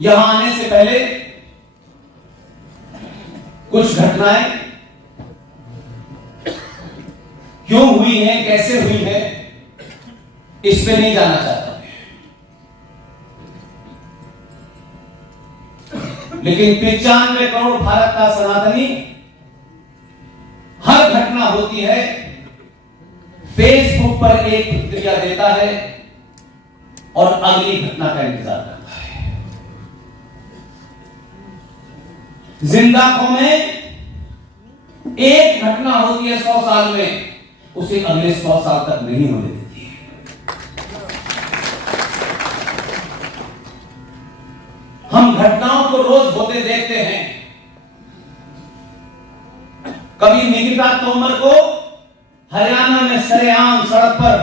यहां आने से पहले कुछ घटनाएं क्यों हुई हैं, कैसे हुई है, इस पे नहीं जाना चाहता, लेकिन 95 करोड़ भारत का सनातनी हर घटना होती है, फेसबुक पर एक प्रतिक्रिया देता है और अगली घटना का इंतजार करता है। जिंदा कौमें एक घटना होती है 100 साल में, उसे अगले 100 साल तक नहीं होने देती है। हम घटनाओं को रोज होते देखते हैं। कभी निकिता तोमर को हरियाणा में सरेआम सड़क पर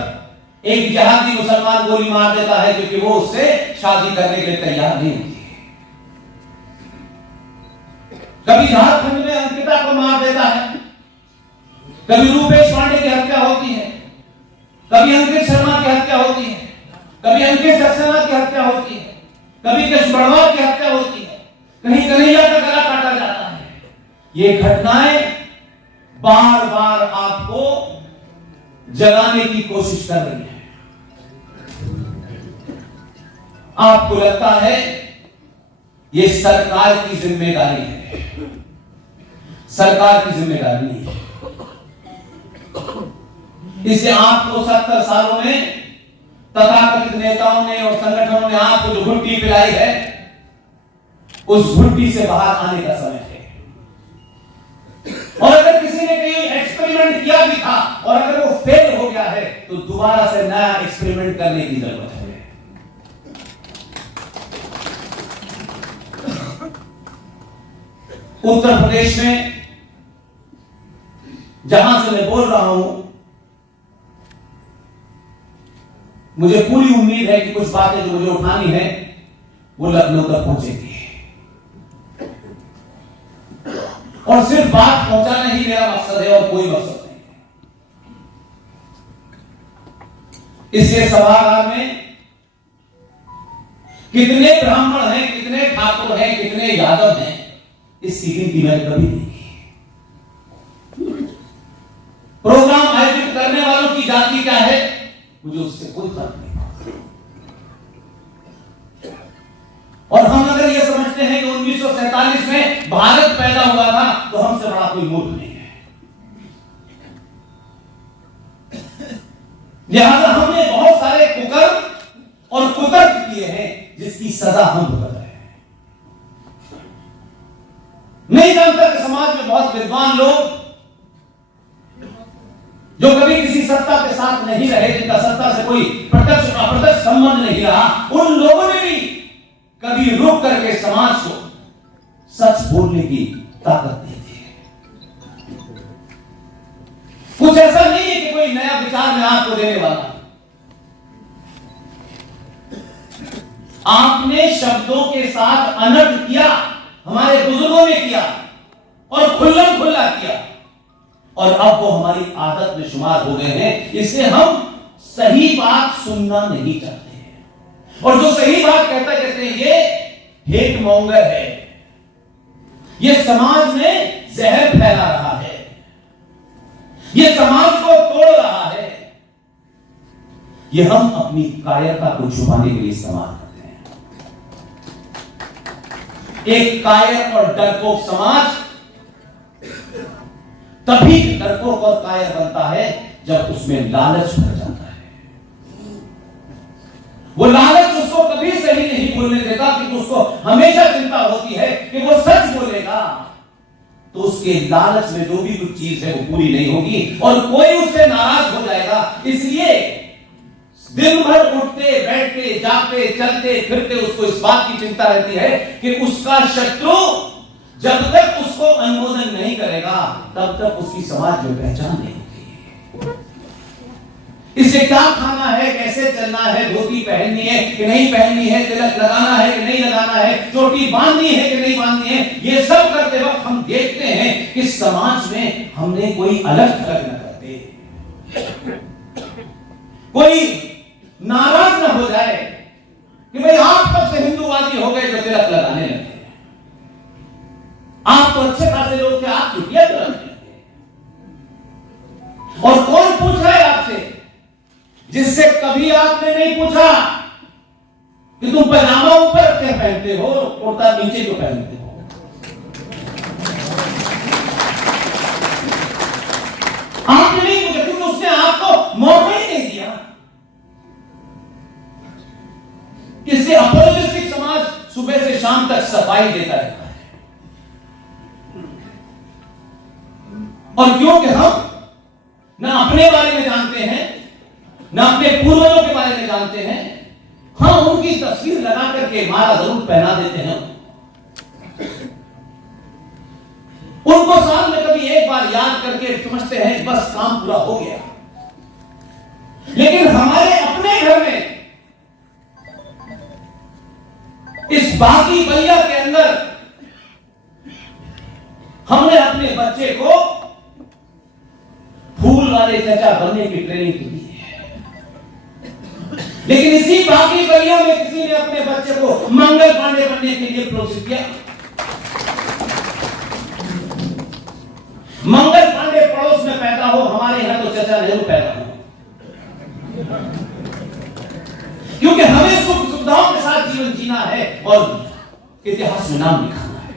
एक जिहादी मुसलमान गोली मार देता है क्योंकि वो उससे शादी करने के लिए तैयार नहीं होती है। कभी झारखंड में अंकिता को मार देता है, कभी रूपेश पांडे की हत्या होती है, कभी अंकित शर्मा की हत्या होती है, कभी अंकित सक्सेना की हत्या होती है, कभी कृष्ण बड़वाल की हत्या होती है, कहीं कन्हैया का गला काटा जाता है। ये घटनाएं बार बार आपको जगाने की कोशिश कर रही है। आपको लगता है ये सरकार की जिम्मेदारी है, सरकार की जिम्मेदारी नहीं है। इससे आपको 70 सालों में तथाकथित नेताओं ने और संगठनों ने आपको जो घुट्टी पिलाई है, उस घुट्टी से बाहर आने का समय है। और अगर किसी ने कहीं एक्सपेरिमेंट किया भी था और अगर वो फेल हो गया है तो दोबारा से नया एक्सपेरिमेंट करने की जरूरत है। उत्तर प्रदेश में जहां से मैं बोल रहा हूं, मुझे पूरी उम्मीद है कि कुछ बातें जो मुझे उठानी है वो लखनऊ तक पहुंचेगी। और सिर्फ बात पहुंचाना ही मेरा मकसद है और कोई मकसद नहीं है। इसलिए सभागार में कितने ब्राह्मण हैं, कितने ठाकुर हैं, कितने यादव हैं, इसकी गिनती मैंने कभी नहीं की। प्रोग्राम आयोजित करने वालों की जाति क्या है, मुझे उससे कोई फर्क नहीं पड़ता। और हम अगर यह समझते हैं कि 1947 में भारत पैदा हुआ था तो हमसे बड़ा कोई मूर्ख नहीं है। लिहाजा हमने बहुत सारे कुकर्म और कुतर्क किए हैं जिसकी सजा हम भुगत रहे हैं। नहीं जानता कि समाज में बहुत विद्वान लोग जो कभी किसी सत्ता के साथ नहीं रहे, जिनका सत्ता से कोई प्रत्यक्ष अप्रत्यक्ष संबंध नहीं रहा, उन लोगों ने भी कभी रुक करके समाज को सच बोलने की ताकत दी थी। कुछ ऐसा नहीं है कि कोई नया विचार मैं आपको देने वाला। आपने शब्दों के साथ अनर्थ किया, हमारे बुजुर्गों ने किया और खुल्लम खुल्ला किया, और अब वो हमारी आदत में शुमार हो गए हैं। इसलिए हम सही बात सुनना नहीं चाहते हैं, और जो सही बात कहते हैं ये हेट मॉन्गर है, ये समाज में जहर फैला रहा है, ये समाज को तोड़ रहा है। ये हम अपनी कायरता को छुपाने के लिए इस्तेमाल करते हैं। एक कायर और डरपोक समाज तभी डरपोक और कायर बनता है जब उसमें लालच भर जाता है। वो लालच उसको कभी सही नहीं बोलने देता, क्योंकि उसको हमेशा चिंता होती है कि वो सच बोलेगा तो उसके लालच में जो भी कुछ चीज है वो पूरी नहीं होगी और कोई उससे नाराज हो जाएगा। इसलिए दिन भर उठते बैठते जागते चलते फिरते उसको इस बात की चिंता रहती है कि उसका शत्रु जब तक उसको अनुमोदन नहीं करेगा तब तक उसकी समाज में पहचान नहीं होगी। इसे क्या खाना है, कैसे चलना है, धोती पहननी है कि नहीं पहननी है, तिलक लगाना है कि नहीं लगाना है, चोटी बांधनी है कि नहीं बांधनी है, ये सब करते वक्त हम देखते हैं कि समाज में हमने कोई अलग थलग न करते, कोई नाराज न हो जाए कि भाई आप कब से हिंदूवादी हो गए जो तिलक लगाने लगे? आप तो अच्छे खासे लोग थे, आप क्यों तिलक लगाने लगे? और कौन पूछ रहा है आपसे, जिससे कभी आपने नहीं पूछा कि तुम पजामा ऊपर क्या पहनते हो, कुर्ता नीचे क्यों पहनते हो? आपने नहीं पूछा क्योंकि उसने आपको मौका ही नहीं दिया। इससे अपोलोजिस्टिक समाज सुबह से शाम तक सफाई देता रहता है। और क्योंकि हम ना अपने बारे में जानते हैं, ना अपने पूर्वजों के बारे में जानते हैं, हम उनकी तस्वीर लगा करके माला जरूर पहना देते हैं। उनको साल में कभी एक बार याद करके समझते हैं बस काम पूरा हो गया। लेकिन हमारे अपने घर में इस बागी बलिया के अंदर हमने अपने बच्चे को फूल वाले चचा बनने की ट्रेनिंग दी है। लेकिन इसी बागी बलिया में किसी ने अपने बच्चे को मंगल पांडे बनने के लिए प्रोत्साहित किया। मंगल पांडे पड़ोस में पैदा हो, हमारे यहां तो चचा नेहरू पैदा हो, क्योंकि हमें सुख सुविधाओं के साथ जीवन जीना है और इतिहास में नाम लिखाना है।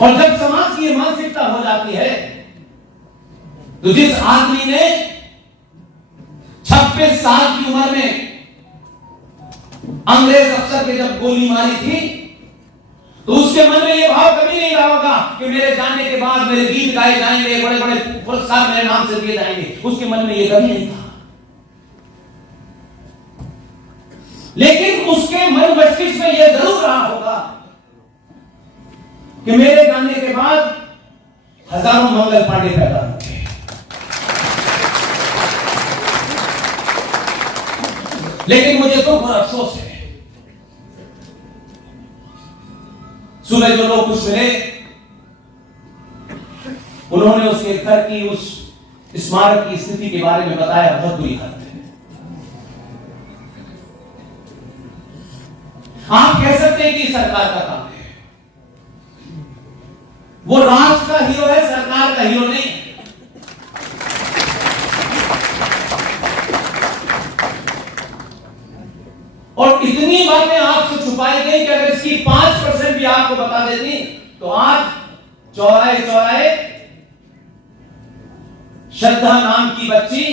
और जब समाज की मानसिकता हो जाती है तो जिस आदमी ने 26 साल की उम्र में अंग्रेज अफसर के जब गोली मारी थी तो उसके मन में यह भाव कभी नहीं रहा होगा कि मेरे जाने के बाद मेरे गीत गाए जाएंगे, बड़े बड़े पुरस्कार मेरे नाम से दिए जाएंगे। उसके मन में यह कभी नहीं था। लेकिन उसके मन मस्तिष्क में यह जरूर रहा होगा कि मेरे जाने के बाद हजारों मंगल पांडे पैदा होंगे। लेकिन मुझे तो बड़ा अफसोस है, सुबह जो लोग कुछ मिले उन्होंने उसके घर की उस स्मारक की स्थिति के बारे में बताया। बहुत बुरी हालत है। आप कह सकते हैं कि सरकार का काम है, वो राष्ट्र का हीरो है, सरकार का हीरो नहीं। और इतनी बातें आपसे छुपाई गई कि अगर इसकी 5% भी आपको बता देती तो आज चौराहे चौराहे श्रद्धा नाम की बच्ची,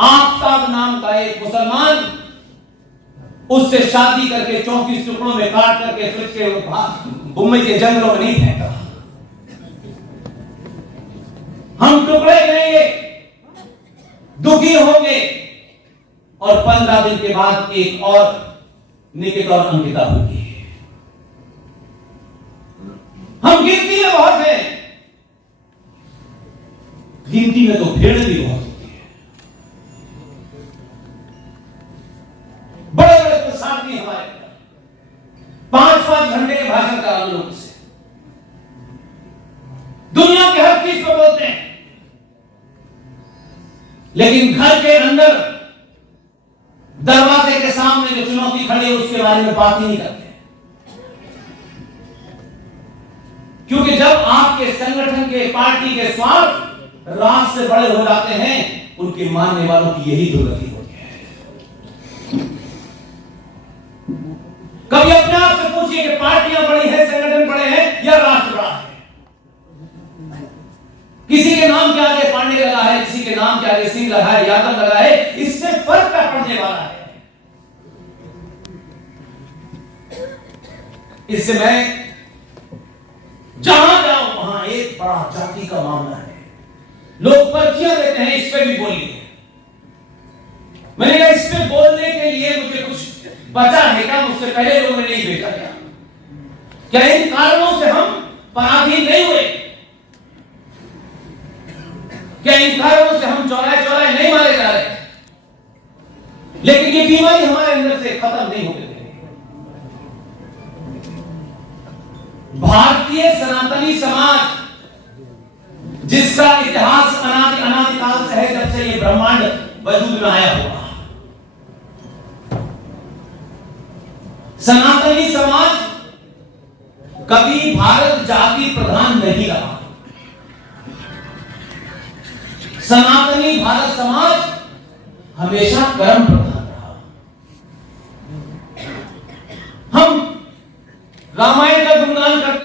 आफ्ताब नाम का एक मुसलमान, उससे शादी करके 34 टुकड़ों में काट करके फ्रिज के मुंबई के जंगलों में नहीं फेंका। हम टुकड़े करेंगे, दुखी होंगे और 15 दिन के बाद एक और निकिता और अंकिता होगी। हम गिनती में बहुत हैं, गिनती में तो भीड़ भी बहुत होती है। बड़े बड़े प्रसादी हमारे 5-5 घंटे के भाषण करा लोगों से, दुनिया के हर चीज को बोलते हैं, लेकिन घर के अंदर दरवाजे के सामने जो चुनौती खड़ी है उसके बारे में बात ही नहीं करते। क्योंकि जब आपके संगठन के, पार्टी के स्वार्थ राज से बड़े हो जाते हैं, उनके मानने वालों की यही दुर्गति होती है। कभी अपने आप से पूछिए कि पार्टियां बड़ी हैं, संगठन बड़े हैं या राष्ट्र बड़ा है? किसी के नाम के आगे पांडे लगा है, किसी के नाम के आगे सिंह लगा है, यादव लगा है, इससे फर्क क्या पड़ने वाला है? इससे मैं जहां जाऊं वहां एक बड़ा जाति का मामला है। लोग पर्चियां देते हैं, इस पे भी बोलिए। मैंने कहा इस पे बोलने के लिए मुझे कुछ बचा है क्या? मुझसे पहले लोगों ने नहीं भेजा क्या? क्या इन कारणों से हम पराधीन नहीं हुए? क्या इन कारणों से हम चौराहे चौराहे नहीं मारे जा रहे? लेकिन ये बीमारी हमारे अंदर से खत्म नहीं होती। भारतीय सनातनी समाज, जिसका इतिहास अनादिकाल से है, जब से ये ब्रह्मांड वजूद में आया हुआ, सनातनी समाज कभी भारत जाति प्रधान नहीं रहा। सनातनी भारत समाज हमेशा कर्म प्रधान रहा। हम रामायण का गुणगान करते